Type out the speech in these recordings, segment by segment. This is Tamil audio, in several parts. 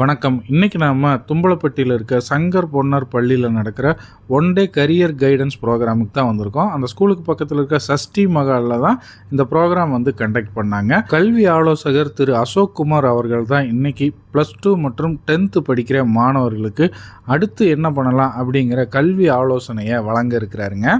வணக்கம். இன்றைக்கி நம்ம தும்பலப்பட்டியில் இருக்க சங்கர் பொன்னர் பள்ளியில் நடக்கிற ஒன் டே கரியர் கைடன்ஸ் ப்ரோக்ராமுக்கு தான் வந்திருக்கோம். அந்த ஸ்கூலுக்கு பக்கத்தில் இருக்க சஷ்டி மகாலில் தான் இந்த ப்ரோக்ராம் கண்டக்ட் பண்ணாங்க. கல்வி ஆலோசகர் திரு அசோக் குமார் அவர்கள் தான் இன்றைக்கி +2 மற்றும் 10th படிக்கிற மாணவர்களுக்கு அடுத்து என்ன பண்ணலாம் அப்படிங்கிற கல்வி ஆலோசனையை வழங்க இருக்கிறாருங்க.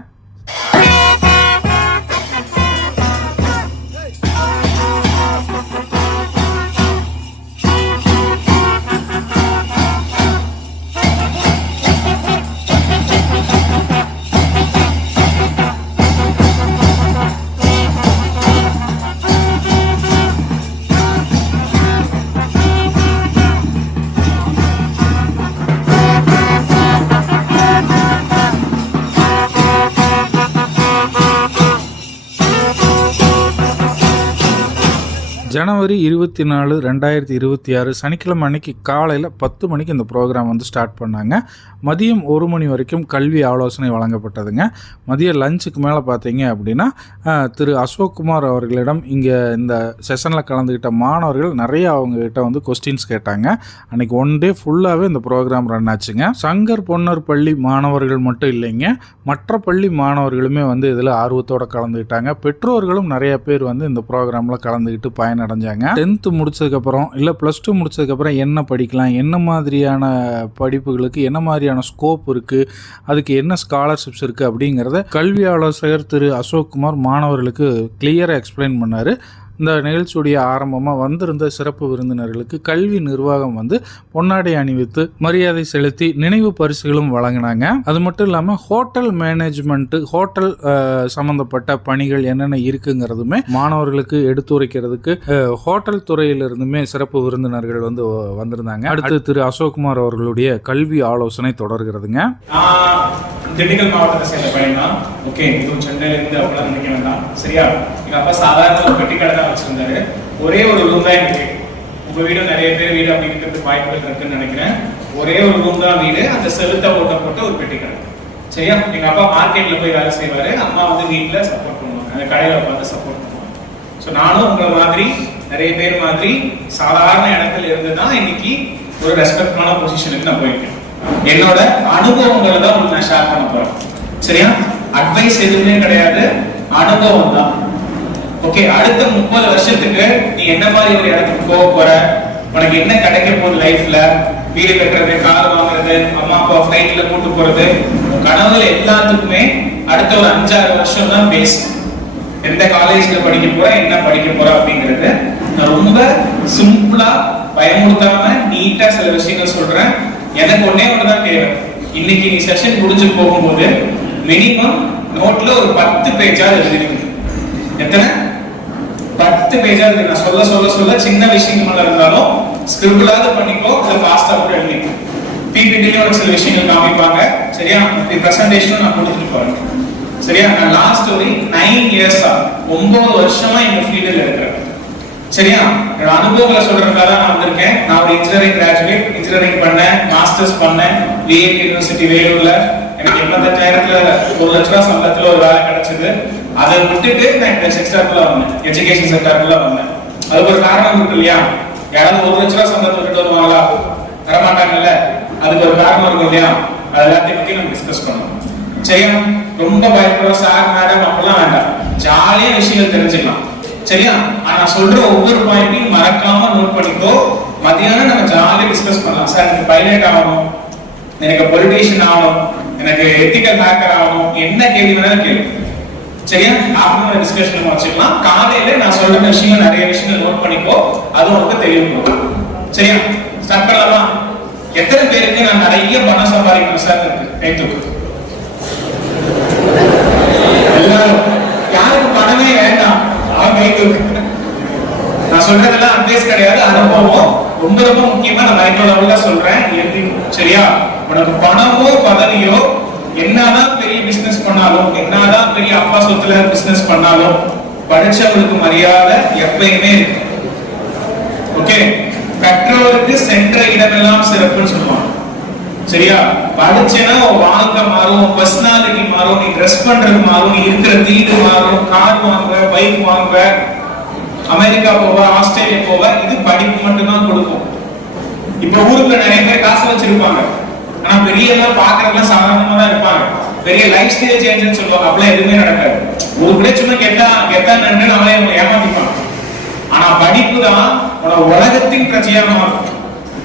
ஜனவரி 24, 2026 சனிக்கிழமை அன்னைக்கு காலையில் 10 மணிக்கு இந்த ப்ரோக்ராம் ஸ்டார்ட் பண்ணாங்க. மதியம் 1 மணி வரைக்கும் கல்வி ஆலோசனை வழங்கப்பட்டதுங்க. மதியம் லஞ்சுக்கு மேலே பார்த்தீங்க அப்படின்னா திரு அசோக் குமார் அவர்களிடம் இங்கே இந்த செஷனில் கலந்துக்கிட்ட மாணவர்கள் நிறைய அவங்ககிட்ட கொஸ்டின்ஸ் கேட்டாங்க. அன்றைக்கி ஒன் டே ஃபுல்லாகவே இந்த ப்ரோக்ராம் ரன் ஆச்சுங்க. சங்கர் பொன்னர் பள்ளி மாணவர்கள் மட்டும் இல்லைங்க, மற்ற பள்ளி மாணவர்களுமே இதில் ஆர்வத்தோடு கலந்துக்கிட்டாங்க. பெற்றோர்களும் நிறைய பேர் இந்த ப்ரோக்ராமில் கலந்துக்கிட்டு பயனடைஞ்சாங்க. 10th முடிச்சதுக்கப்புறம் இல்லை +2 முடிச்சதுக்கப்புறம் என்ன படிக்கலாம், என்ன மாதிரியான படிப்புகளுக்கு என்ன மாதிரியான ஸ்கோப் இருக்குது, அதுக்கு என்ன ஸ்காலர்ஷிப்ஸ் இருக்குது அப்படிங்கிறத கல்வி ஆலோசகர் திரு அசோக் குமார் மாணவர்களுக்கு கிளியராக எக்ஸ்பிளைன் பண்ணார். இந்த நிகழ்ச்சியுடைய ஆரம்பமாக வந்திருந்த சிறப்பு விருந்தினர்களுக்கு கல்வி நிர்வாகம் பொன்னாடை அணிவித்து மரியாதை செலுத்தி நினைவு பரிசுகளும் வழங்கினாங்க. அது மட்டும் இல்லாமல் ஹோட்டல் மேனேஜ்மெண்ட்டு, ஹோட்டல் சம்மந்தப்பட்ட பணிகள் என்னென்ன இருக்குங்கிறதுமே மாணவர்களுக்கு எடுத்துரைக்கிறதுக்கு ஹோட்டல் துறையிலிருந்துமே சிறப்பு விருந்தினர்கள் வந்திருந்தாங்க. அடுத்து திரு அசோக்குமார் அவர்களுடைய கல்வி ஆலோசனை தொடர்கிறதுங்க. திண்டுக்கல் மாவட்டத்தை சேர்ந்த பையன் தான். ஓகே, இதுவும் சென்னையிலேருந்து அவ்வளோ நினைக்க வேண்டாம், சரியா? எங்கள் அப்பா சாதாரண ஒரு பெட்டி கடை தான் வச்சிருந்தாரு. ஒரே ஒரு ரூம் தான் எனக்கு. உங்க வீடு நிறைய பேர் வீடு அப்படி இருக்கிறதுக்கு வாய்ப்புகள் இருக்குன்னு நினைக்கிறேன். ஒரே ஒரு ரூம் தான் வீடு. அந்த செலுத்த ஓட்டப்பட்ட ஒரு பெட்டி கடை, சரியா? எங்க அப்பா மார்க்கெட்ல போய் வேலை செய்வாரு, அம்மா வீட்டுல சப்போர்ட் பண்ணுவாங்க, அந்த கடையில உட்காந்து சப்போர்ட் பண்ணுவாங்க. ஸோ நானும் உங்களை மாதிரி நிறைய பேர் மாதிரி சாதாரண இடத்துல இருந்துதான் இன்னைக்கு ஒரு ரெஸ்பெக்டான பொசிஷனுக்கு நான் போயிருக்கேன். என்னோட அனுபவங்களை தான் உங்களுக்கு நான் ஷேர் பண்ண போறேன், சரியா? அட்வைஸ் எதுவுமே கிடையாது, அனுபவம் தான். ஓகே, அடுத்த 30 வருஷத்துக்கு நீ என்ன மாதிரி ஒரு இடத்துக்கு போக போற, உனக்கு என்ன கிடைக்க போகுது லைஃப்ல, வீடு கட்டுறது, கார் வாங்குறது, அம்மா அப்பா ஃபிளைட்ல கூட்டு போறது, கனவுல எல்லாத்துக்குமே அடுத்த ஒரு 5-6 வருஷம் தான் பேஸ். எந்த காலேஜ்ல படிக்க போற, என்ன படிக்க போற அப்படிங்கறது நான் ரொம்ப சிம்பிளா பயமுறுத்தாம நீட்டா சில விஷயங்கள் சொல்றேன். எனக்கு ஒன்னே ஒண்ணுதான் தேவை. இன்னைக்கு நீ செஷன் முடிஞ்சு போகும்போது மினிமம் நோட்ல ஒரு 10 பேஜாவது எழுதிருங்க. எத்தனை? 10 பேஜாவது. நான் சொல்ல சொல்ல சொல்ல சின்ன விஷயங்கள் இருந்தாலும் ஸ்கிரிபிளாவது பண்ணிக்கோ, இல்லை ஃபாஸ்டா கூட எழுதிக்கோ. பிபிடில ஒரு சில விஷயங்கள் காமிப்பாங்க, சரியா? இந்த பிரசன்டேஷன் நான் கொடுத்துட்டு போறேன், சரியா? நான் லாஸ்ட் ஒரு 9 இயர்ஸா 9 வருஷமா இந்த ஃபீல்டில் இருக்கிறேன், சரியா? என்னோட அனுபவங்களை சொல்றதுக்காக நான் வந்திருக்கேன். நான் ஒரு இன்ஜினியரிங் கிராஜுவேட், இன்ஜினியரிங் பண்ணேன், மாஸ்டர்ஸ் பண்ணேன் விஐடி யூனிவர்சிட்டி வேலூர்ல. எனக்கு 85,000ல 1 லட்ச ரூபாய் சம்பளத்துல ஒரு வேலை கிடைச்சது. அதை விட்டுட்டு நான் இந்த செக்டருக்குள்ள வந்தேன், எஜுகேஷன் செக்டருக்குள்ள வந்தேன். அதுக்கு ஒரு காரணம் இருக்கு இல்லையா? யாராவது 1 லட்ச ரூபாய் சம்பளத்தை விட்டுட்டு வருவாங்களா? வரமாட்டாங்கல்ல. அதுக்கு ஒரு காரணம் இருக்கும் இல்லையா? அது எல்லாத்தையும் பத்தி நம்ம டிஸ்கஸ் பண்ணணும், சரியா? ரொம்ப பயப்படுறோம் சார் மேடம் அப்படிலாம் வேண்டாம், ஜாலியா விஷயங்கள் தெரிஞ்சுக்கலாம், சரியா? ஆனா சொல்ற ஒவ்வொரு பாயிண்டையும் மறக்காம நோட் பண்ணிக்கோ. மதியானம் நம்ம ஜாலியா டிஸ்கஸ் பண்ணலாம். சார் எனக்கு பைலட் ஆகணும், எனக்கு பொலிட்டீஷியன் ஆகணும், எனக்கு எத்திக்கல் ஹேக்கர் ஆகணும், என்ன கேள்வி வேணாலும் கேள்வி, சரியா? ஆஃப்டர்நூன் டிஸ்கஷன் வச்சுக்கலாம். காலையில நான் சொல்ற விஷயங்கள் நிறைய விஷயங்கள் நோட் பண்ணிக்கோ, அது உனக்கு தெரியும், சரியா? ஸ்டார்ட் பண்ணலாமா? எத்தனை பேருக்கு நான் நிறைய பணம் சம்பாதிக்கணும் சார் கைத்தூக்கு? எல்லாரும். யாருக்கு பணமே வேண்டாம் அவன் கைத்தூக்கு. நான் சொல்றதெல்லாம் அட்வைஸ் கிடையாது, அனுபவம். ரொம்ப ரொம்ப முக்கியமா நான் மைக்ரோ லெவல்ல சொல்றேன், சரியா? உனக்கு பணமோ பதவியோ, என்னதான் பெரிய பிசினஸ் பண்ணாலும், என்னதான் பெரிய அப்பா சொத்துல பிசினஸ் பண்ணாலும், படிச்சவங்களுக்கு மரியாதை எப்பயுமே இருக்கு. ஓகே, கற்றவருக்கு சென்ற இடமெல்லாம் சிறப்புன்னு சொல்லுவாங்க, சரியா? படிச்சேன்னா வாழ்க்கை மாறும், பர்சனாலிட்டி மாறும், நீ ட்ரெஸ் பண்றது மாறும், நீ இருக்கிற வீடு மாறும், கார் வாங்குவ, பைக் வாங்குவ, அமெரிக்கா போவ, ஆஸ்திரேலியா போவ. இது படிப்பு மட்டும்தான் கொடுக்கும். இப்ப ஊருக்குள்ள நிறைய பேர் காசு வச்சிருப்பாங்க, ஆனா பெரிய எல்லாம் பாக்குறதுலாம் சாதாரணமா தான் இருப்பாங்க. பெரிய லைஃப் ஸ்டைல் சேஞ்சுன்னு சொல்லுவாங்க, அப்படிலாம் எதுவுமே நடக்காது. ஊருக்குள்ளே சும்மா கெத்தா நன்று அவளே ஏமாத்திப்பாங்க. ஆனா படிப்பு தான் உலகத்தின் பிரச்சனையாக மாறும்,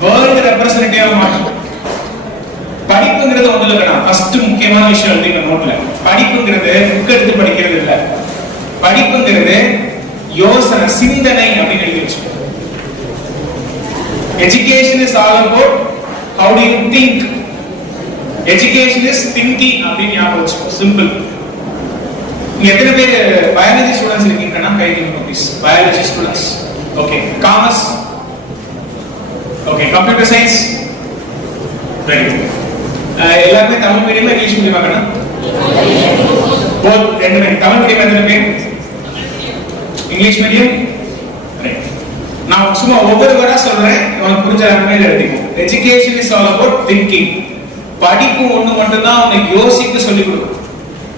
வேர்ல்டு ரெப்ரசன்டேட்டிவா மாறும். படிப்புங்கிறது ஒண்ணுல வேணாம், ஃபர்ஸ்ட் முக்கியமான விஷயம் எழுதிங்க நோட்ல. படிப்புங்கிறது புக் எடுத்து படிக்கிறது இல்ல, படிப்புங்கிறது யோசனை, சிந்தனை அப்படின்னு எழுதி வச்சுக்கோ. Education is all about how do you think. Education is thinking அப்படின்னு ஞாபகம் வச்சுக்கோ. சிம்பிள். நீங்க எத்தனை பேர் பயாலஜி ஸ்டூடெண்ட்ஸ் இருக்கீங்கன்னா கை தூக்குங்க please. Biology students. Okay. Commerce. Okay. Computer science. Very good. எல்லாருமே தமிழ் மீடியமா இங்கிலீஷ் மீடியமா கண்ணா? போத் ரெண்டுமே. தமிழ் மீடியம் எத்தனை பேர்? English medium? ரைட். நான் சும்மா ஒவ்வொரு வேர்டா சொல்றேன், உனக்கு புரிஞ்ச மாதிரி எழுதிக்கோ. Education is all about thinking. படிப்பு ஒண்ணு மட்டும் தான் உனக்கு யோசிக்க சொல்லி கொடுக்கும்.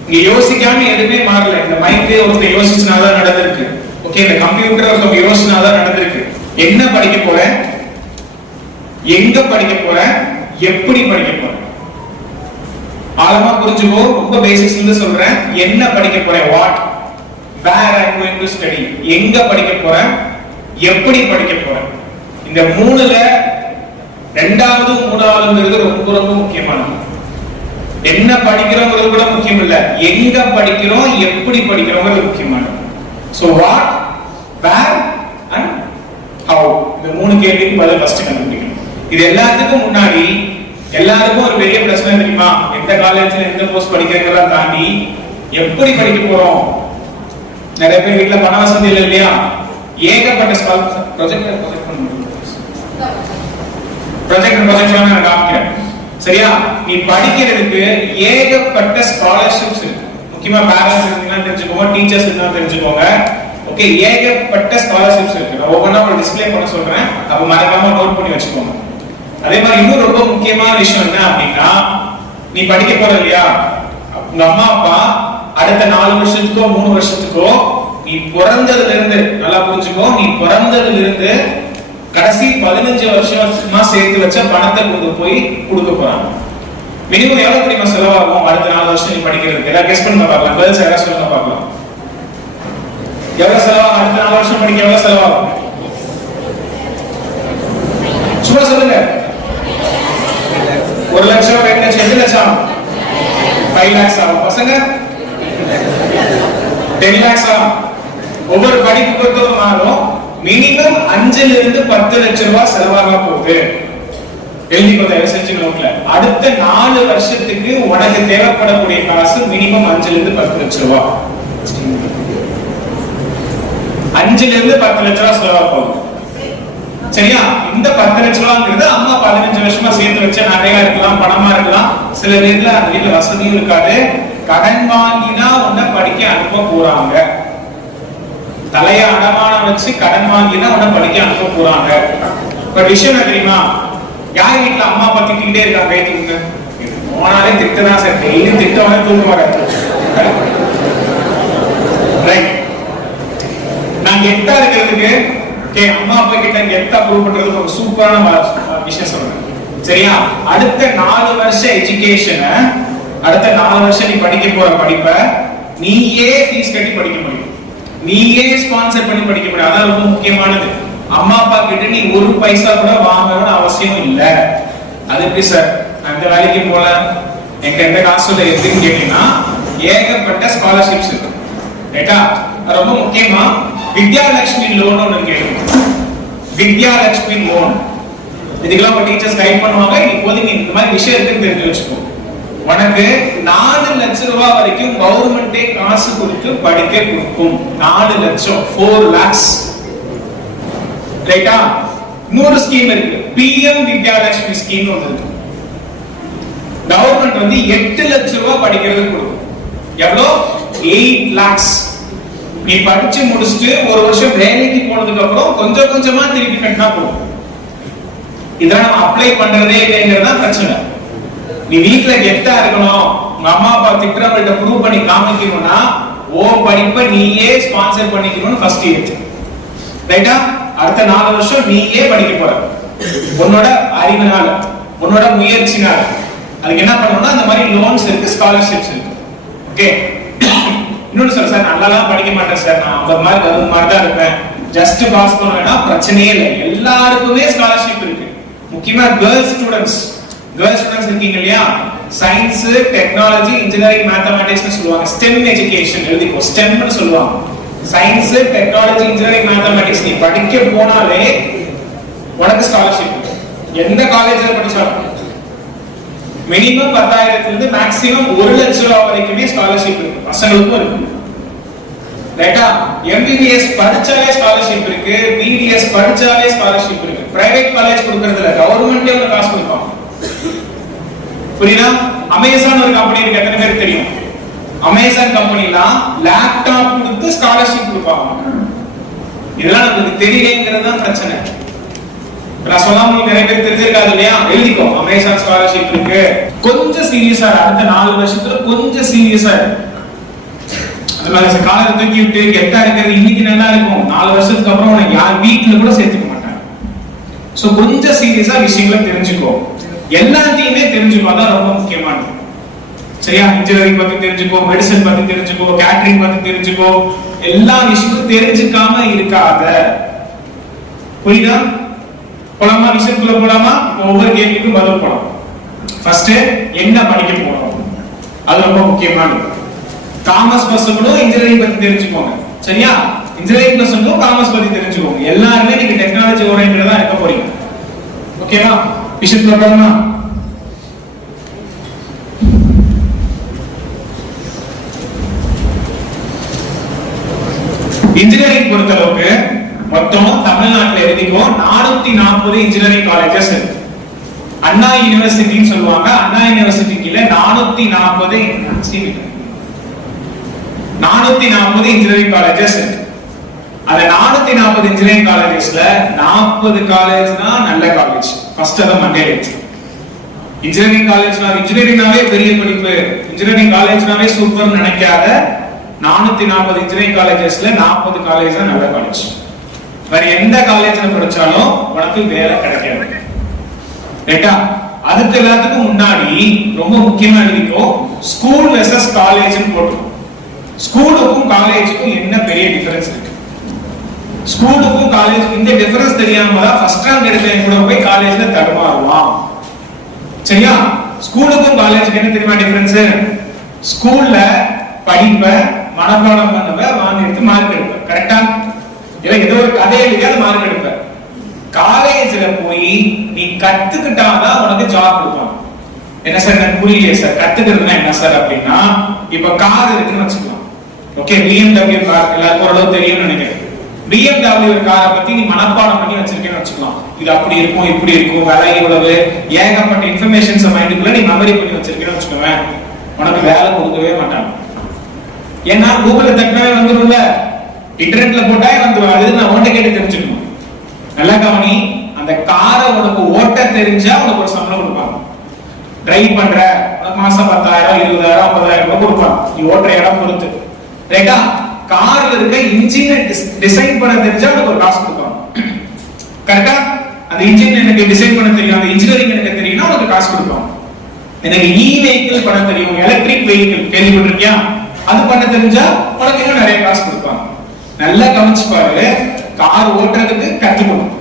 இங்க யோசிக்காம எதுவுமே மாறல. இந்த மைக்கு ஒருத்தர் யோசிச்சனாதான் நடந்திருக்கு. ஓகே, இந்த கம்ப்யூட்டர் ஒருத்தர் யோசிச்சனாதான் நடந்திருக்கு. என்ன படிக்க போறேன், எங்க படிக்க போறேன், எப்படி படிக்க போறேன், ஆழமா புரிஞ்சுக்கோ. ரொம்ப பேசிக்ஸ்ல இருந்து சொல்றேன். என்ன படிக்க போறேன், what, where I am going to study, எங்க படிக்க போறேன், எப்படி படிக்க போறேன். இந்த மூணுல ரெண்டாவது மூணாவதுங்கிறது ரொம்ப ரொம்ப முக்கியமானது. என்ன படிக்கிறோங்கிறது கூட முக்கியம் இல்ல, எங்க படிக்கிறோம் எப்படி படிக்கிறோங்கிறது முக்கியமானது. So what, where and how, இந்த மூணு கேள்விக்கு பதில் ஃபர்ஸ்ட் கண்டுபிடிக்கணும். இது எல்லாத்துக்கும் முன்னாடி எல்லாருக்கும் ஒரு பெரிய பிரச்சனை தெரியுமா, எந்த காலேஜ்ல எந்த கோர்ஸ் படிக்கிறீங்களா தாண்டி எப்படி படிக்க போறோம். நிறைய பேர் வீட்டுல பண வசதி இல்லை இல்லையா, ஏகப்பட்ட ப்ரொஜெக்ட் நான் காமிக்கிறேன். சரியா, நீ படிக்கிறதுக்கு ஏகப்பட்ட ஸ்காலர்ஷிப்ஸ் இருக்கு. முக்கியமா பேரண்ட்ஸ் இருந்தீங்கன்னா தெரிஞ்சுக்கோங்க, டீச்சர்ஸ் இருந்தா தெரிஞ்சுக்கோங்க. ஓகே, ஏகப்பட்ட ஸ்காலர்ஷிப்ஸ் இருக்கு. நான் ஒவ்வொன்றா ஒரு டிஸ்ப்ளே பண்ண சொல்றேன், அப்ப மறக்காம நோட் பண்ணி வச்சுக்கோங்க. அதே மாதிரி இன்னும் ரொம்ப முக்கியமான விஷயம் என்ன அப்படின்னா, நீ படிக்க போற இல்லையா, உங்க அம்மா அப்பா அடுத்த 4 வருஷத்துக்கோ 3 வருஷத்துக்கோ நீ பிறந்ததுல இருந்து, நல்லா புரிஞ்சுக்கோ, நீ பிறந்ததுல இருந்து கடைசி 15 வருஷமா சேர்த்து வச்ச பணத்தை கொண்டு போய் கொடுக்க போறாங்க. மினிமம் எவ்வளவு தெரியுமா செலவாகும் அடுத்த 4 வருஷம் நீ படிக்கிறதுக்கு? ஏதாவது கெஸ் பண்ணி பார்க்கலாம், பதில் சரியா சொல்லுங்க பார்க்கலாம். எவ்வளவு செலவாகும் அடுத்த 4 வருஷம் படிக்க? எவ்வளவு செலவாகும் சும்மா சொல்லுங்க. 1 லட்சம், 2 லட்சம், 2 லட்சம், 5 lakhs ஆகும். பசங்க 10 lakhs ஆகும். ஒவ்வொரு படிப்பு பொறுத்தவரை மாறும். மினிமம் 5 ல இருந்து 10 லட்சம் ரூபாய் செலவாக போகுது. எழுதிக்கோ தயவு செஞ்சு நோட்ல. அடுத்த 4 வருஷத்துக்கு உனக்கு தேவைப்படக்கூடிய காசு மினிமம் 5 ல இருந்து 10 லட்சம் ரூபாய். 5 ல இருந்து 10 லட்சம் ரூபாய் செலவாக போகுது. சரியா, இந்த 10 லட்சம் ரூபாய்ங்கிறது அம்மா 15 வருஷமா சேர்த்து வச்ச நிறைய இருக்கலாம், பணமா இருக்கலாம். சில நேரத்துல அந்த வீட்டுல வசதியும் இருக்காது, கடன் வாங்கினா உன்னை படிக்க அனுப்ப போறாங்க. தலைய அடமானம் வச்சு கடன் வாங்கினா உன்னை படிக்க அனுப்ப போறாங்க. பட் விஷயம் என்ன தெரியுமா, யார் வீட்டுல அம்மா அப்பா திட்டிக்கிட்டே இருக்காங்க, கை தூக்குங்க. போனாலே திட்டுதான் சார், டெய்லியும் திட்டவனே தூக்க வராது. ரைட், நான் கெத்தா இருக்கிறதுக்கு அம்மா அப்பா கிட்ட கெத்தா ப்ரூவ் பண்றதுக்கு ஒரு சூப்பரான விஷயம் சொல்றேன். சரியா, அடுத்த 4 வருஷம் எஜுகேஷனை, அடுத்த 4 வருஷம் நீ படிக்க போற படிப்பை நீயே ஃபீஸ் கட்டி படிக்க முடியும், நீயே ஸ்பான்சர் பண்ணி படிக்க முடியும். அதான் ரொம்ப முக்கியமானது. அம்மா அப்பா கிட்ட நீ 1 பைசா கூட வாங்கணும்னு அவசியம் இல்ல. அது எப்படி சார், நான் இந்த வேலைக்கு போல என்கிட்ட எந்த காசு இல்லை எதுன்னு கேட்டீங்கன்னா ஏகப்பட்ட ஸ்காலர்ஷிப்ஸ் இருக்கு. ரைட்டா, ரொம்ப முக்கியமா வித்யாலட்சுமி லோன் ஒன்று கேட்கும். வித்யாலட்சுமி லோன், இதுக்கெல்லாம் உங்க டீச்சர்ஸ் கைட் பண்ணுவாங்க. இப்போதைக்கு இந்த மாதிரி விஷயம் இருக்குன்னு தெரிஞ்சு வச்சுக்கோ. உனக்கு 4 லட்சம் ரூபாய் வரைக்கும் கவர்மெண்டே காசு கொடுத்து படிக்க கொடுக்கும். 4 லட்சம், 4 lakhs. ரைட்டா, இன்னொரு ஸ்கீம் இருக்கு, PM வித்யாலட்சுமி ஸ்கீம் ஒன்று இருக்கு. கவர்மெண்ட் வந்து 8 லட்சம் ரூபாய் படிக்கிறதுக்கு கொடுக்கும். எவ்வளோ? 8 lakhs. நீ படிச்சு முடிச்சுட்டு 1 வருஷம் வேலைக்கு போனதுக்கு அப்புறம் கொஞ்சம் கொஞ்சமா திருப்பி கட்டினா போதும். இதெல்லாம் நம்ம அப்ளை பண்றதே இல்லைங்கிறது தான் பிரச்சனை. நீ வீட்டுல கெத்தா இருக்கணும், உங்க அம்மா அப்பா திட்டவங்கள்ட்ட ப்ரூவ் பண்ணி காமிக்கணும்னா ஓ படிப்பை நீயே ஸ்பான்சர் பண்ணிக்கணும்னு ஃபர்ஸ்ட் இயர். ரைட்டா, அடுத்த 4 வருஷம் நீயே படிக்க போற. உன்னோட அறிவுனால, உன்னோட முயற்சினால. அதுக்கு என்ன பண்ணணும்னா அந்த மாதிரி லோன்ஸ் இருக்கு, ஸ்காலர்ஷிப்ஸ் இருக்கு. ஓகே, இன்னொன்னு சொல்ல சார், நல்லாலாம் படிக்க மாட்டேன் சார், நான் 50 மார்க் 60 மார்க் தான் இருப்பேன், ஜஸ்ட் பாஸ் பண்ணுவேன்னா பிரச்சனையே இல்லை. எல்லாருக்குமே ஸ்காலர்ஷிப் இருக்கு. முக்கியமா கேர்ள்ஸ் ஸ்டூடெண்ட்ஸ் இருக்கீங்க இல்லையா, சயின்ஸ், டெக்னாலஜி, இன்ஜினியரிங், மேத்தமேட்டிக்ஸ் சொல்லுவாங்க. ஸ்டெம் எஜுகேஷன் எழுதிக்கோ, ஸ்டெம்னு சொல்லுவாங்க. சயின்ஸ், டெக்னாலஜி, இன்ஜினியரிங், மேத்தமேட்டிக்ஸ் நீ படிக்க போனாலே உனக்கு ஸ்காலர்ஷிப். எந்த காலேஜ்ல படிச்சாலும் மினிமம் 10,000 இருந்து மேக்ஸிமம் 1 லட்சம் ரூபாய் வரைக்குமே ஸ்காலர்ஷிப் இருக்கு, பசங்களுக்கும் இருக்கு. ரைட்டா? எம்பிபிஎஸ் படிச்சாலே ஸ்காலர்ஷிப் இருக்கு, பிடிஎஸ் படிச்சாலே ஸ்காலர்ஷிப் இருக்கு. பிரைவேட் காலேஜ் கொடுக்கறதுல கவர்மெண்டே ஒரு காசு கொடுப்பாங்க. புரியுதா? அமேசான் ஒரு கம்பெனி இருக்கு, எத்தனை பேருக்கு தெரியும்? அமேசான் கம்பெனிலாம் லேப்டாப் கொடுத்து ஸ்காலர்ஷிப் கொடுப்பாங்க. இதெல்லாம் நமக்கு தெரியலங்கிறது தான் பிரச்சனை. நான் சொல்லாம உங்களுக்கு நிறைய பேர் தெரிஞ்சிருக்காது இல்லையா? எழுதிக்கோ, அமேசான் ஸ்காலர்ஷிப் இருக்கு. கொஞ்சம் சீரியஸா அடுத்த 4 வருஷத்துல கொஞ்சம் சீரியஸா அந்த காலத்தை தூக்கி விட்டு கெத்தா இருக்கிறது இன்னைக்கு நல்லா இருக்கும், 4 வருஷத்துக்கு அப்புறம் உனக்கு யார் வீட்டுல கூட சேர்த்துக்க மாட்டாங்க. சோ கொஞ்சம் சீரியஸா விஷயங்களை தெரிஞ்சுக்கோ, எல்லாத்தையுமே தெரிஞ்சுக்கோ, அதான் ரொம்ப முக்கியமானது. சரியா? இன்ஜினியரிங் பத்தி தெரிஞ்சுக்கோ, மெடிசன் பத்தி தெரிஞ்சுக்கோ, கேட்டரிங் பத்தி தெரிஞ்சுக்கோ, எல்லா விஷயமும் தெரிஞ்சுக்காம இருக்காத. புரியுதா? போலாமா? விஷயத்துக்குள்ள போலாமா? ஒவ்வொரு கேள்விக்கும் பதில் போலாம். ஃபர்ஸ்ட் என்ன படிக்க போறோம், அது ரொம்ப முக்கியமானது. காமர்ஸ் பசங்களும் இன்ஜினியரிங் பத்தி தெரிஞ்சுக்கோங்க. சரியா? இன்ஜினியரிங் பசங்களும் காமர்ஸ் பத்தி தெரிஞ்சுக்கோங்க. எல்லாருமே நீங்க டெக்னாலஜி ஓரியன்டடா தான் இருக்க போறீங்க. ஓகேவா? விஷயத்துக்குள்ள போலாமா? இன்ஜினியரிங் பொறுத்தளவுக்கு மொத்தம் தமிழ்நாட்டில் எழுதிக்கோ 440 இன்ஜினியரிங் காலேஜஸ் இருக்கு. அண்ணா யூனிவர்சிட்டின்னு சொல்லுவாங்க. அண்ணா யூனிவர்சிட்டி கீழே 440 இன்ஜினியரிங் காலேஜஸ் இருக்கு. அந்த 440 இன்ஜினியரிங் காலேஜஸ்ல 40 காலேஜ் தான் நல்ல காலேஜ். ஃபர்ஸ்ட் அத மண்டே இன்ஜினியரிங் காலேஜ்னா இன்ஜினியரிங்னாவே பெரிய படிப்பு, இன்ஜினியரிங் காலேஜ்னாவே சூப்பர்னு நினைக்காத. 440 இன்ஜினியரிங் காலேஜஸ்ல 40 காலேஜ் தான் நல்ல காலேஜ். வேற எந்த காலேஜ்ல படிச்சாலும் உனக்கு வேலை கிடைக்காது. ரைட்டா? அதுக்கு எல்லாத்துக்கும் முன்னாடி ரொம்ப முக்கியமா எழுதிக்கோ, ஸ்கூல் வெர்சஸ் காலேஜ்னு போட்டுக்கோ. ஸ்கூலுக்கும் காலேஜுக்கும் என்ன பெரிய டிஃபரன்ஸ் இருக்கு? ஸ்கூலுக்கும் காலேஜுக்கும் இந்த டிஃபரன்ஸ் தெரியாம தான் ஃபர்ஸ்ட் ரேங்க் எடுத்தவன் கூட போய் காலேஜ்ல தடுமாறுவான். சரியா? ஸ்கூலுக்கும் காலேஜுக்கு என்ன தெரியுமா டிஃபரன்ஸ்? ஸ்கூல்ல படிப்ப மனப்பாடம் பண்ணுவ, வாங்கி எடுத்து மார்க் எடுப்ப. கரெக்டா? இல்ல ஏதோ ஒரு கதை எழுதியாவது மார்க் எடுப்ப. காலேஜ்ல போய் நீ கத்துக்கிட்டாதான் உனக்கு ஜாப் கொடுப்பாங்க. என்ன சார் எனக்கு புரியலையே சார், கத்துக்கிறதுனா என்ன சார் அப்படின்னா, இப்ப கார் இருக்குன்னு வச்சுக்கலாம். ஓகே, BMW கார் எல்லாருக்கும் ஓரளவு தெரியும்னு நினைக்கிறேன். BMW காரை பத்தி நீ மனப்பாடம் பண்ணி வச்சிருக்கேன்னு வச்சுக்கலாம். இது அப்படி இருக்கும், இப்படி இருக்கும், விலை இவ்வளவு, ஏகப்பட்ட இன்ஃபர்மேஷன்ஸ் மைண்டுக்குள்ள நீ மெமரி பண்ணி வச்சிருக்கேன்னு வச்சுக்கோவேன், உனக்கு வேலை கொடுக்கவே மாட்டாங்க. ஏன்னா கூகுள்ல தட்டினாவே வந்துரும்ல, இன்டர்நெட்ல போட்டாவே வந்துடும். அது நான் ஓட்ட கேட்டு தெரிஞ்சுக்கணும். நல்லா கவனி, அந்த காரை உனக்கு ஓட்ட தெரிஞ்சா உனக்கு ஒரு சம்பளம் கொடுப்பாங்க. டிரைவ் பண்ற உனக்கு மாசம் 10,000 20,000 50,000 ரூபாய் கொடுப்பாங்க, நீ ஓட்டுற இடம் பொறுத்து. ரைட்டா? கார்ல இருக்க இன்ஜினை டிசைன் பண்ண தெரிஞ்சா உனக்கு ஒரு காசு கொடுப்பாங்க. கரெக்டா? அந்த இன்ஜின் எனக்கு டிசைன் பண்ண தெரியும், அந்த இன்ஜினியரிங் எனக்கு தெரியும்னா உனக்கு காசு கொடுப்பாங்க. எனக்கு வெஹிக்கிள் பண்ண தெரியும், எலக்ட்ரிக் வெஹிக்கிள் கேள்விப்பட்டிருக்கியா, அது பண்ண தெரிஞ்சா உனக்கு இன்னும் நிறைய காசு கொடுப்பாங்க. நல்லா கவனிச்சு பாரு, கார் ஓட்டுறதுக்கு கத்துக்கணும்,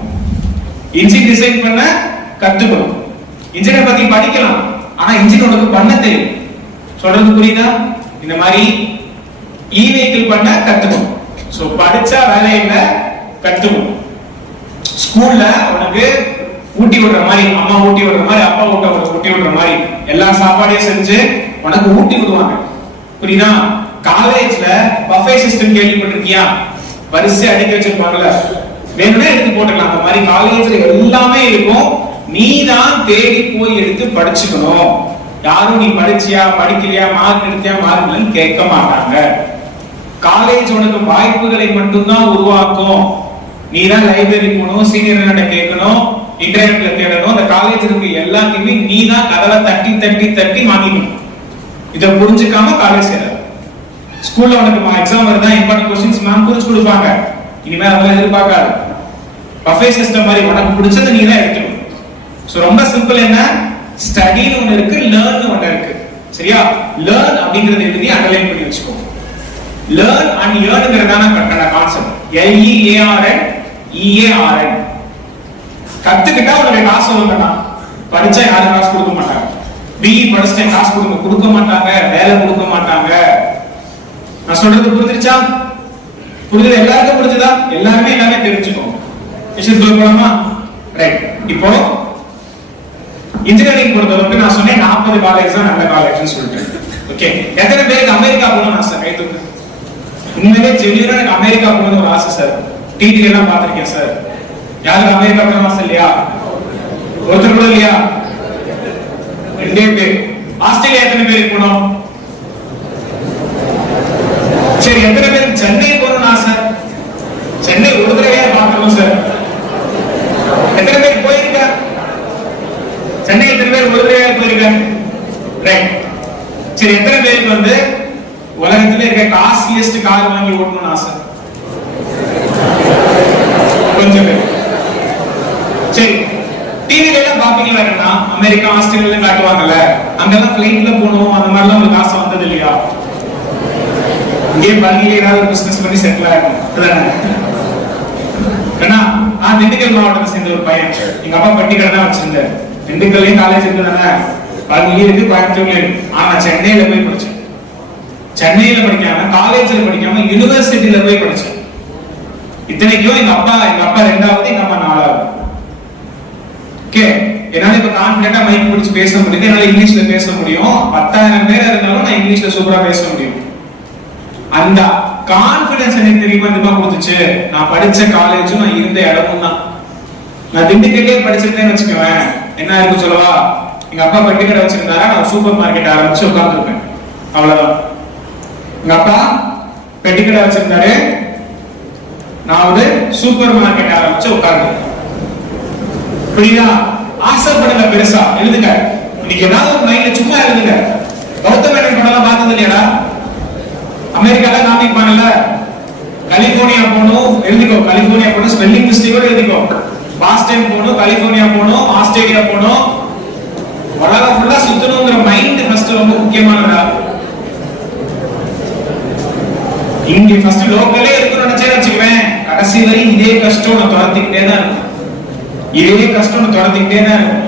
இன்ஜின் டிசைன் பண்ண கத்துக்கணும். இன்ஜினை பத்தி படிக்கலாம், ஆனா இன்ஜின் உனக்கு பண்ண தெரியும். சொல்றது புரியுதா? இந்த மாதிரி வெஹிக்கிள் பண்ண கத்துக்கணும். சோ படிச்சா வேலை இல்ல, கத்துக்கணும். ஸ்கூல்ல உனக்கு ஊட்டி விடுற மாதிரி, அம்மா ஊட்டி விடுற மாதிரி, அப்பா ஊட்டி விடுற மாதிரி எல்லா சாப்பாடையும் செஞ்சு உனக்கு ஊட்டி விடுவாங்க. புரியுதா? காலேஜ்ல பஃபே சிஸ்டம் கேள்விப்பட்டிருக்கியா? வரிசை அடிக்க வச்சிருப்பாங்கல்ல, வேணும்னா எடுத்து போட்டுக்கலாம். அந்த மாதிரி காலேஜ்ல எல்லாமே இருக்கும், நீ தான் தேடி போய் எடுத்து படிச்சுக்கணும். யாரும் நீ படிச்சியா படிக்கலையா மார்க் எடுத்தியா மார்க் இல்லைன்னு கேட்க மாட்டாங்க. காலேஜ் உனக்கு வாய்ப்புகளை மட்டும்தான் உருவாக்கும். நீ தான் லைப்ரரி போகணும், சீனியர் கேட்கணும், இன்டர்நெட்ல தேடணும். அந்த காலேஜ் இருக்கு எல்லாத்தையுமே நீ தான் கதவை தட்டி தட்டி தட்டி வாங்கிக்கணும். இதை புரிஞ்சுக்காம காலேஜ் சேர. ஸ்கூல்ல உனக்கு எக்ஸாம் வருதா, இம்பார்ட்டன்ட் क्वेश्चंस மேம் புரிஞ்சு கொடுப்பாங்க. இனிமே அதெல்லாம் எதிர்பார்க்காத. பஃபே சிஸ்டம் மாதிரி உனக்கு பிடிச்சதை நீ தான் எடுக்கணும். சோ ரொம்ப சிம்பிள், என்ன ஸ்டடின்னு ஒண்ணு இருக்கு, லேர்ன் ஒண்ணு இருக்கு. சரியா? லேர்ன் அப்படிங்கறது எழுதி அண்டர்லைன் பண்ணி வச்சுக்கோ. லேர்ன் அண்ட் ஏர்ன்ங்கறதான கான்செப்ட். LEARN EARN. கத்துக்கிட்டா உனக்கு காசு வரும்னா, படிச்சா யாரும் காசு கொடுக்க மாட்டாங்க. BE படிச்சா காசு கொடுக்க மாட்டாங்க, வேலை கொடுக்க மாட்டாங்க. நான் சொல்றது புரிஞ்சிருச்சா? புரிஞ்சது? எல்லாருக்கும் புரிஞ்சுதா? எல்லாருமே எல்லாமே தெரிஞ்சுக்கோங்க. விஷயத்துக்குள்ள போலாமா? ரைட். இப்போ இன்ஜினியரிங் பொறுத்தவரைக்கும் நான் சொன்னேன் 40 காலேஜ் தான் நல்ல காலேஜ்னு சொல்லிட்டு. ஓகே, எத்தனை பேருக்கு அமெரிக்கா போகணும்னு ஆசை? கை தூக்கு. உண்மையிலே ஜெனியூனா எனக்கு அமெரிக்கா போகணும்னு ஒரு ஆசை சார். டிடி எல்லாம் பார்த்திருக்கேன் சார். யாருக்கு அமெரிக்கா போகணும் ஆசை இல்லையா? ஒருத்தர் கூட இல்லையா? 2 பேர். ஆஸ்திரேலியா எத்தனை பேருக்கு போகணும்? சரி, எத்தனை பேருக்கு சென்னை போகணும்னு ஆசை? சென்னை ஒரு தடவையா பார்க்கணும் சார். எத்தனை பேர் போயிருக்க? சென்னை எத்தனை பேர் ஒரு தடவையா போயிருக்க? ரைட். சரி, எத்தனை பேருக்கு வந்து உலகத்துல இருக்க காஸ்ட்லியஸ்ட் கார் வாங்கி ஓட்டணும்னு ஆசை? கொஞ்சம் பேர். சரி, டிவில எல்லாம் பாப்பீங்களா? என்னன்னா அமெரிக்கா ஆஸ்திரேலியா காட்டுவாங்கல்ல, அங்கெல்லாம் பிளைட்ல போகணும், அந்த மாதிரிலாம் உங்களுக்கு ஆசை வந்தது இல்லையா? இங்கே பள்ளியில ஏதாவது பிசினஸ் பண்ணி செட்டில் ஆகணும். ஏன்னா நான் திண்டுக்கல் மாவட்டத்தை சேர்ந்த ஒரு பையன். எங்க அப்பா பட்டி கடை தான் வச்சிருந்தாரு. திண்டுக்கல்லையும் காலேஜ் இருக்குதானே, பள்ளியில இருக்கு, கோயம்புத்தூர்ல இருக்கு. ஆனா சென்னையில போய் படிச்சேன். சென்னையில படிக்காம, காலேஜ்ல படிக்காம, யூனிவர்சிட்டியில போய் படிச்சேன். இத்தனைக்கும் எங்க அப்பா 2வது, எங்க அம்மா 4வது. ஓகே, என்னால இப்ப கான்ஃபிடென்ட்டா மைக் பிடிச்சு பேச முடியுது. என்னால இங்கிலீஷ்ல பேச முடியும். 10,000 பேர் இருந்தாலும் நான் இங்கிலீஷ்ல சூப்பரா பேச முடியும். அந்த கான்ஃபிடன்ஸ் எனக்கு தெரியுமா இதுமா கொடுத்துச்சு? நான் படிச்ச காலேஜும் நான் இருந்த இடமும் தான். நான் திண்டுக்கல்லே படிச்சிருந்தேன்னு வச்சுக்குவேன், என்ன இருக்கும் சொல்லவா? எங்க அப்பா பெட்டி கடை வச்சிருந்தாரா, நான் சூப்பர் மார்க்கெட் ஆரம்பிச்சு உட்கார்ந்துருப்பேன். அவ்வளவுதான். எங்க அப்பா பெட்டி கடை வச்சிருந்தாரு, நான் ஒரு சூப்பர் மார்க்கெட் ஆரம்பிச்சு உட்கார்ந்துருப்பேன். புரியுதா? ஆசைப்படுங்க, பெருசா எழுதுங்க. இன்னைக்கு ஏதாவது ஒரு மைண்ட்ல சும்மா எழுதுங்க. கௌதம் மேனன் படம் பார்த்தது இல்லையா? அமெரிக்கால காமிப்பாங்கல்ல, கலிபோர்னியா போகணும் எழுதிக்கோ. கலிபோர்னியா போகணும், ஸ்பெல்லிங் மிஸ்டேக்கோட எழுதிக்கோ. பாஸ்டன் போகணும், கலிபோர்னியா போகணும், ஆஸ்திரேலியா போகணும். உலகம் ஃபுல்லா சுத்தணுங்கிற மைண்ட் ஃபர்ஸ்ட் ரொம்ப முக்கியமானதா. இங்க ஃபர்ஸ்ட் லோக்கலே இருக்கணும்னு நினைச்சே வச்சுக்குவேன், கடைசி வரை இதே கஷ்டம் நான் தொடர்ந்துக்கிட்டே தான் இருக்கும். இதே கஷ்டம் நான் தொடர்ந்துக்கிட்டே தான் இருக்கும்.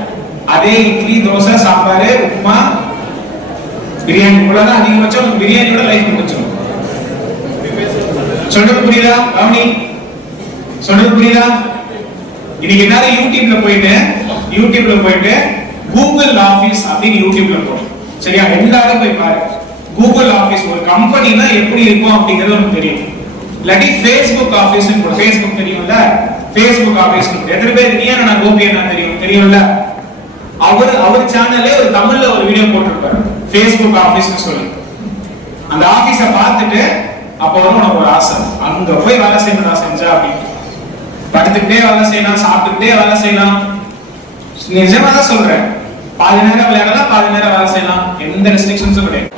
அதே இட்லி, தோசை, சாப்பாடு, உப்புமா, பிரியாணி போலதான் அதிகபட்சம் பிரியாணியோட லைஃப் முடிச்சிடும். சொல்றது புரியுதா? கவனி, சொல்றது புரியுதா? இன்னைக்கு எல்லாரும் யூடியூப்ல போயிட்டு கூகுள் ஆபீஸ் அப்படின்னு யூடியூப்ல போடும். சரியா? எல்லாரும் போய் பாரு. கூகுள் ஆபீஸ் ஒரு கம்பெனினா எப்படி இருக்கும் அப்படிங்கிறது உனக்கு தெரியும். இல்லாட்டி ஃபேஸ்புக் ஆபீஸ் போடும். ஃபேஸ்புக் தெரியும்ல? ஃபேஸ்புக் ஆபீஸ் எத்தனை பேர் நீயான கோபி என்ன தெரியும்ல? அவர் சேனல்ல ஒரு தமிழ்ல ஒரு வீடியோ போட்டிருப்பாரு, ஃபேஸ்புக் ஆபீஸ்னு சொல்லி. அந்த ஆபீஸை பார்த்துட்டு அப்போ உனக்கு ஒரு ஆசை, அங்க போய் வேலை செய்யணும். நான் செஞ்சா அப்படின்னு படுத்துக்கிட்டே வேலை செய்யலாம், சாப்பிட்டுக்கிட்டே வேலை செய்யலாம். நிஜமா தான் சொல்றேன். பாதி நேரம் விளையாடலாம், பாதி நேரம் வேலை செய்யலாம். எந்த ரெஸ்ட்ரிக்ஷன்ஸும் கிடையாது.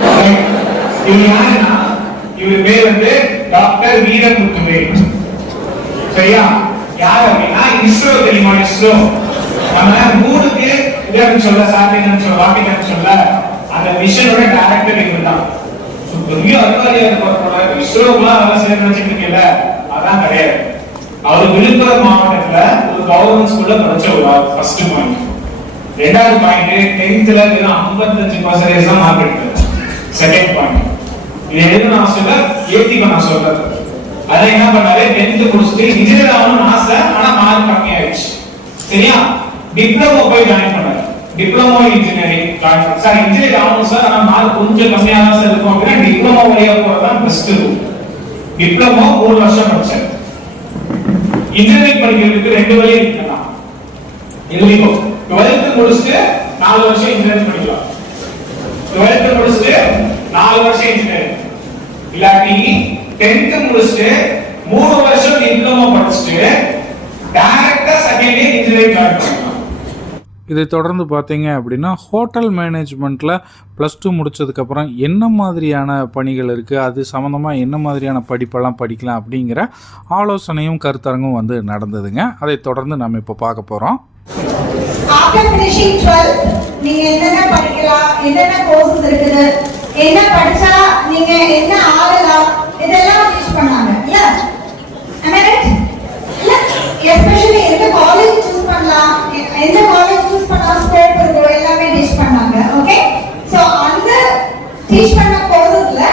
இவர் யாருன்னா, இவர் பேர் வந்து டாக்டர் வீரமுத்துவே. சரியா? யார் அப்படின்னா இஸ்ரோ தெரியுமா? இஸ்ரோ நம்ம 3க்கு இதன்னு சொல்ல, சாத்தியம் சொல்ல, ராக்கெட் சொல்ல, அந்த மிஷனோட டைரக்டர் இவர் தான். பெரிய அதிகாரியா இருப்பாரு. இஸ்ரோக்குலாம் வேலை செய்ய நினைச்சிருக்கீங்கல்ல, அதான் கிடையாது. அவர் விழுப்புரம் மாவட்டத்துல ஒரு கவர்மெண்ட் ஸ்கூல்ல படிச்ச ஒரு ஃபர்ஸ்ட் பாயிண்ட். 2வது பாயிண்ட் 10th-ல 55% தான் மார்க் எடுத்தாரு. செகண்ட் பாயிண்ட் இது எதுக்கு நான் சொல்ல, ஏத்திக்க நான் சொல்றேன். அதை என்ன பண்ணாரு, 10th முடிச்சுட்டு இன்ஜினியர் ஆகணும்னு ஆசை, ஆனா மார்க் கம்மியாயிடுச்சு. சரியா? டிப்ளமோ போய் ஜாயின் பண்ணாரு. டிப்ளமோ இன்ஜினியரிங் சார், இன்ஜினியர் ஆகணும் சார், ஆனா மார்க் கொஞ்சம் கம்மியா தான் சார் இருக்கும் அப்படின்னா டிப்ளமோ வழியா போறதுதான் பெஸ்ட். டிப்ளமோ 3 வருஷம் படிச்சாரு. இன்ஜினியரிங் படிக்கிறதுக்கு 2 வழி இருக்குன்னா, எழுதிக்கோ. 12th முடிச்சுட்டு 4 வருஷம் இன்ஜினியரிங் படிக்கலாம். 12th முடிச்சுட்டு 4 வருஷம் இன்ஜினியரிங், இல்லாட்டி 10th முடிச்சுட்டு 3 வருஷம் டிப்ளமோ படிச்சுட்டு டைரக்டா செகண்ட் இயர் இன்ஜினியரிங் ஜாயின் பண்ணலாம். இதை தொடர்ந்து பார்த்தீங்க அப்படின்னா ஹோட்டல் மேனேஜ்மெண்ட்டில் +2 முடித்ததுக்கப்புறம் என்ன மாதிரியான பணிகள் இருக்குது, அது சம்மந்தமாக என்ன மாதிரியான படிப்பெல்லாம் படிக்கலாம் அப்படிங்கிற ஆலோசனையும் கருத்தரங்கும் வந்து நடந்ததுங்க. அதை தொடர்ந்து நம்ம இப்போ பார்க்க போகிறோம். ஆஃப்டர் ஃபினிஷிங் 12th நீங்க என்னென்ன படிக்கலாம், என்னென்ன கோர்சஸ் இருக்குது, என்ன படிச்சா நீங்க என்ன ஆகலாம், இதெல்லாம் டீச் பண்ணாங்க இல்ல? am I right? இல்ல எஸ்பெஷலி எந்த காலேஜ் சூஸ் பண்ணலாம், எந்த காலேஜ் சூஸ் பண்ணா ஸ்கோப் இருக்கோ எல்லாமே டீச் பண்ணாங்க. ஓகே, சோ அந்த டீச் பண்ண கோர்சஸ்ல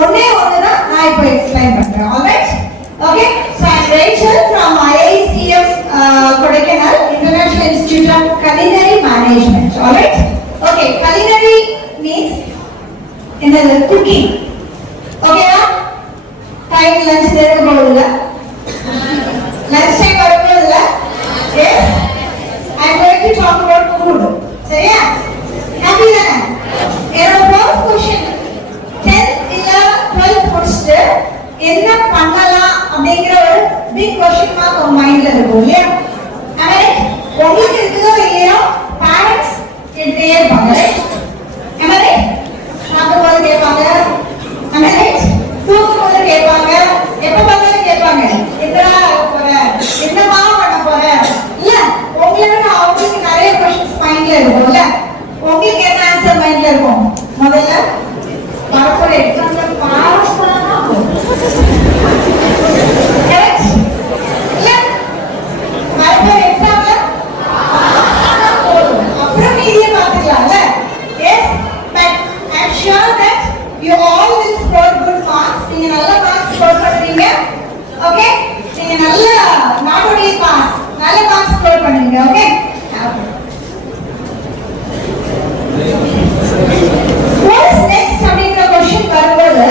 ஒண்ணே ஒண்ணுதான் நான் இப்போ எக்ஸ்பிளைன் பண்றேன். Alright? Okay, so I'm Rachel from IICF Kodaikanal International Institute of Culinary Management. Alright? Okay, culinary means in the cooking. Okay, na? Time lunch there போடுங்க. Lunch time வரும்போதுல yes, I'm going to talk about food. சரியா? Happy தானே? என்னோட first question 10th இல்ல 12th முடிச்சிட்டு என்ன பண்ணலாம் அப்படிங்கிற ஒரு பிக் क्वेश्चन மார்க் உங்க மைண்ட்ல இருக்கும் இல்லையா? Alright? உங்களுக்கு இருக்குதோ இல்லையோ பேரண்ட்ஸ் கேட்டே இருப்பாங்க. Alright? சாப்பிடும்போது கேட்பாங்க. Alright? தூங்கும்போது கேட்பாங்க. எப்ப பார்த்தாலும் கேட்பாங்க. எத்தனா போற, என்னமா பண்ண போற, இல்ல உங்களுக்கு அவங்களுக்கு நிறைய क्वेश्चंस மைண்ட்ல இருக்கும்ல. உங்களுக்கு என்ன ஆன்சர் மைண்ட்ல இருக்கும்? முதல்ல வரப்போற எக்ஸாம்ல பாஸ் பண்ணா கரெக்ட் இல்ல? வரப்போற எக்ஸாம்ல அப்புறம் மீதியை பார்த்துக்கலாம்ல. Yes, but I am sure that you all will score good marks. நீங்க நல்ல மார்க்ஸ் ஸ்கோர் பண்ணுவீங்க. ஓகே, நீங்க நல்ல நாட் ஒன்லி பாஸ், நல்ல மார்க்ஸ் ஸ்கோர் பண்ணுவீங்க. ஓகே, what's next அப்படிங்கிற क्वेश्चन வரும்போது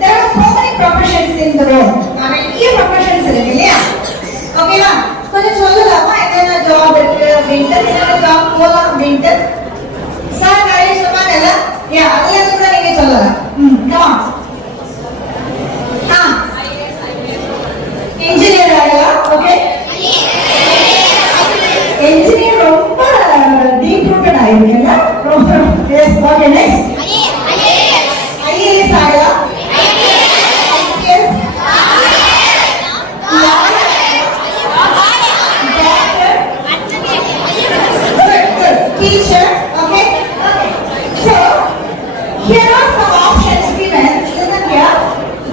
there are so many professions in the world. நிறைய professions இருக்கு இல்லையா? ஓகேவா? கொஞ்சம் சொல்லலாமா என்னென்ன ஜாப் இருக்கு அப்படின்ட்டு, என்னென்ன ஜாப் போகலாம் அப்படின்ட்டு? சார் நிறைய சொன்னாங்கல்ல, அதுல இருந்து கூட நீங்க சொல்லலாம். come on. இன்ஜினியர் ஆகலாம். ஓகே, இன்ஜினியர் ரொம்ப டீப் ரூட்டட் ஆயிருக்குல்ல, ரொம்ப. எஸ், ஓகே, நெக்ஸ்ட் IAS ஆகலாம். IPS, teacher. Okay, so here are some options given. Listen here: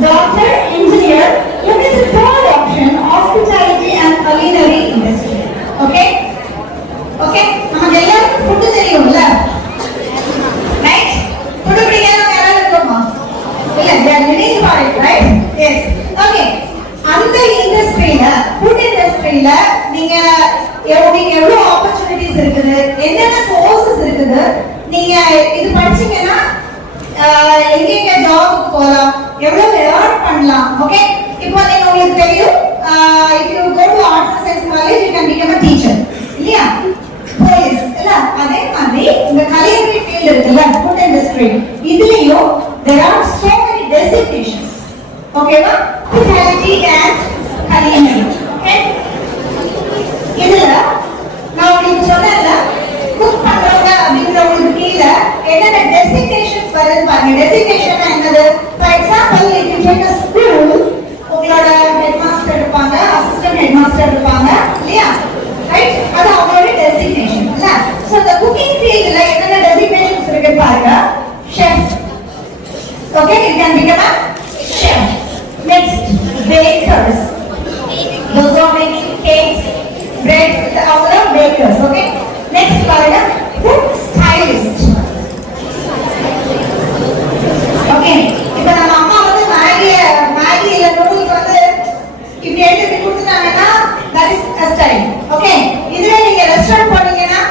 doctor, engineer. Look at the third option: hospitality and culinary industry. Okay, okay. நமக்கு எல்லாருக்கும் ஃபுட் தெரியும்ல, right? ஃபுட் பிடிக்காதவங்க யாராவது இருக்கோமா? இல்ல, they are living for it, right? Yes. Okay. அந்த இண்டஸ்ட்ரியில, ஃபுட் இண்டஸ்ட்ரியில நீங்க எவ்வளவு ஆப்பர்ச்சுனிட்டிஸ் இருக்குது, என்னென்ன கோர்சஸ் இருக்குது, நீங்க இது படிச்சீங்கன்னா எங்க ஜாபுக்கு போகலாம், எவ்வளவு ஏர்ன் பண்ணலாம். ஓகே, இப்போ நீங்க உங்களுக்கு தெரியும், if you go to arts and science college you can become a teacher இல்லையா? போலீஸ் இல்ல? அதே மாதிரி இந்த culinary field இருக்குல்ல, food industry, இதுலயும் there are so many designations. ஓகேவா? hospitality and culinary. ஓகே, இதுல நான் உங்களுக்கு சொன்னேன்ல, குக் பண்றவங்க அப்படிங்கறவங்களுக்கு கீழ என்னென்ன டெசிக்னேஷன்ஸ் வருது பாருங்க. டெசிக்னேஷன் என்னது? For example, if you take a school, உங்களோட ஹெட் மாஸ்டர் இருப்பாங்க, அசிஸ்டன்ட் ஹெட் மாஸ்டர் இருப்பாங்க இல்லையா? ரைட், அது அவங்களோட டெசிக்னேஷன் இல்ல? சோ the cooking fieldல என்னென்ன டெசிக்னேஷன்ஸ் இருக்கு பாருங்க. chef. Okay, you can become a chef. Next, bakers. Those who are making cakes, breads, all are bakers. Okay. Next, பாருங்க, food stylist. Okay, இப்போ நம்ம அம்மா வந்து மேகி இல்ல நூடுல்ஸ் வந்து இப்படி எடுத்து கொடுத்துட்டாங்கன்னா that is a style. Okay, இதுவே நீங்க ரெஸ்டாரண்ட் போனீங்கன்னா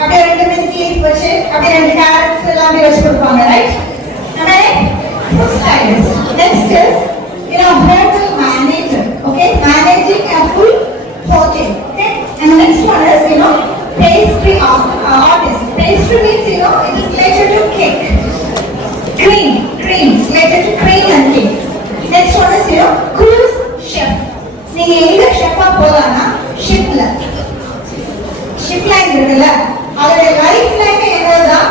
அப்படியே ரெண்டு மின்ட் லீஃப் வச்சு அப்படியே ரெண்டு கேரட்ஸ் எல்லாம் அப்படியே வச்சு கொடுப்பாங்க, right? Food stylist. Next is hotel manager. Okay, managing a full hotel. Okay, and the next one is pastry artist. Pastry means it is related to cake. Cream related to cream and cake. Next one is cruise chef. நீங்க எங்க ஷெஃபா போலாம்னா ஷிப்ல இருக்குல்ல, அதோட லைஃப் லைன் என்னதான்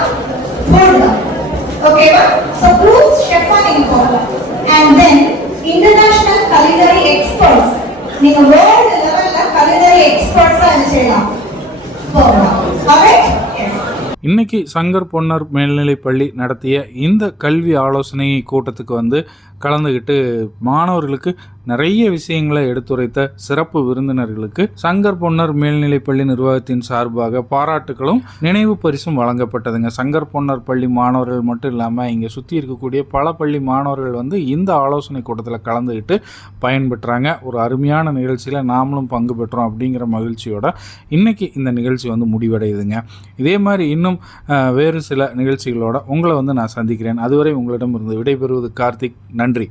ஃபுட் தான். ஓகேவா? சோ cruise chef-ஆ நீங்க போகலாம். And then international culinary experts, நீங்க world level culinary experts-ஆ செய்யலாம் போகலாம். இன்னைக்கு சங்கர் பொன்னர் மேல்நிலைப்பள்ளி நடத்திய இந்த கல்வி ஆலோசனை கூட்டத்துக்கு வந்து கலந்துக்கிட்டு மாணவர்களுக்கு நிறைய விஷயங்களை எடுத்துரைத்த சிறப்பு விருந்தினர்களுக்கு சங்கர் பொன்னர் மேல்நிலைப்பள்ளி நிர்வாகத்தின் சார்பாக பாராட்டுகளும் நினைவு பரிசும் வழங்கப்பட்டதுங்க. சங்கர் பொன்னர் பள்ளி மாணவர்கள் மட்டும் இல்லாமல் இங்கே சுற்றி இருக்கக்கூடிய பல பள்ளி மாணவர்கள் வந்து இந்த ஆலோசனை கூட்டத்தில் கலந்துக்கிட்டு பயன்பெற்றாங்க. ஒரு அருமையான நிகழ்ச்சியில் நாமளும் பங்கு பெற்றோம் அப்படிங்கிற மகிழ்ச்சியோட இன்னைக்கு இந்த நிகழ்ச்சி வந்து முடிவடையுதுங்க. இதே மாதிரி இன்னும் வேறு சில நிகழ்ச்சிகளோட உங்களை வந்து நான் சந்திக்கிறேன். அதுவரை உங்களிடம் இருந்து விடைபெறுவது கார்த்திக். நன்றி.